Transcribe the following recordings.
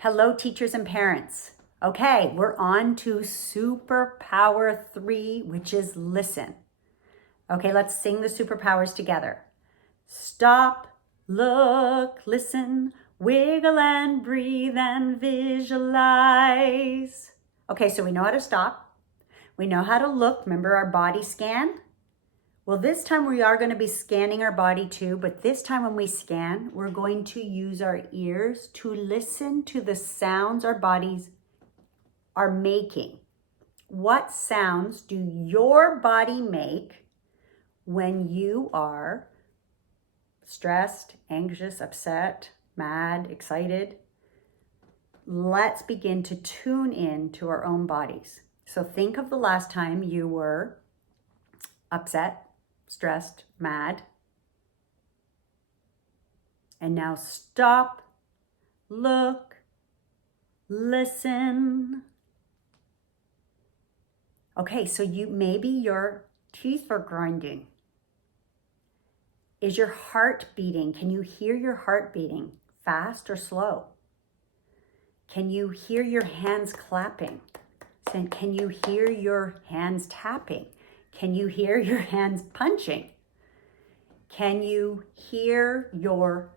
Hello, teachers and parents. Okay, we're on to superpower 3, which is listen. Okay, let's sing the superpowers together. Stop, look, listen, wiggle and breathe and visualize. Okay, so we know how to stop. We know how to look. Remember our body scan? Well, this time we are going to be scanning our body too, but this time when we scan, we're going to use our ears to listen to the sounds our bodies are making. What sounds do your body make when you are stressed, anxious, upset, mad, excited? Let's begin to tune in to our own bodies. So think of the last time you were upset, stressed, mad. And now stop, look, listen. Okay, so maybe your teeth are grinding. Is your heart beating? Can you hear your heart beating, fast or slow? Can you hear your hands clapping? Can you hear your hands tapping? Can you hear your hands punching? Can you hear your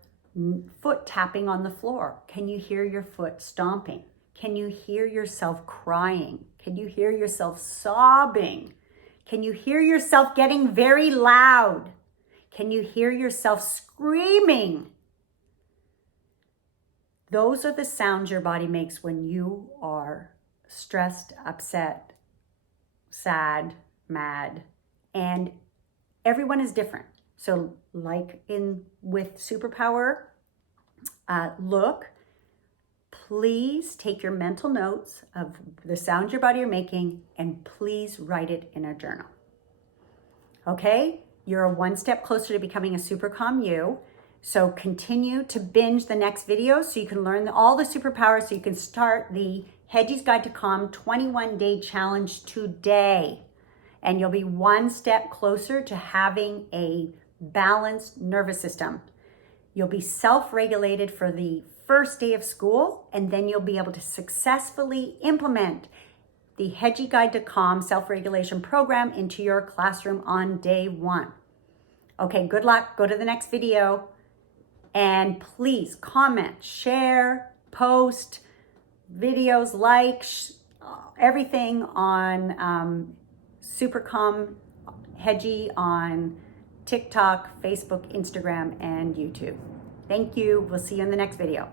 foot tapping on the floor? Can you hear your foot stomping? Can you hear yourself crying? Can you hear yourself sobbing? Can you hear yourself getting very loud? Can you hear yourself screaming? Those are the sounds your body makes when you are stressed, upset, sad, mad, and everyone is different. So like with superpower, look, please take your mental notes of the sounds your body are making and please write it in a journal. Okay, you're one step closer to becoming a super calm you. So continue to binge the next video so you can learn all the superpowers so you can start the Hedgy's Guide to Calm 21-day challenge today. And you'll be one step closer to having a balanced nervous system. You'll be self-regulated for the first day of school, and then you'll be able to successfully implement the Hedgy Guide to Calm self-regulation program into your classroom on day 1. Okay, good luck. Go to the next video. And please comment, share, post videos, like, everything on Super Calm Hedgy on TikTok, Facebook, Instagram, and YouTube. Thank you. We'll see you in the next video.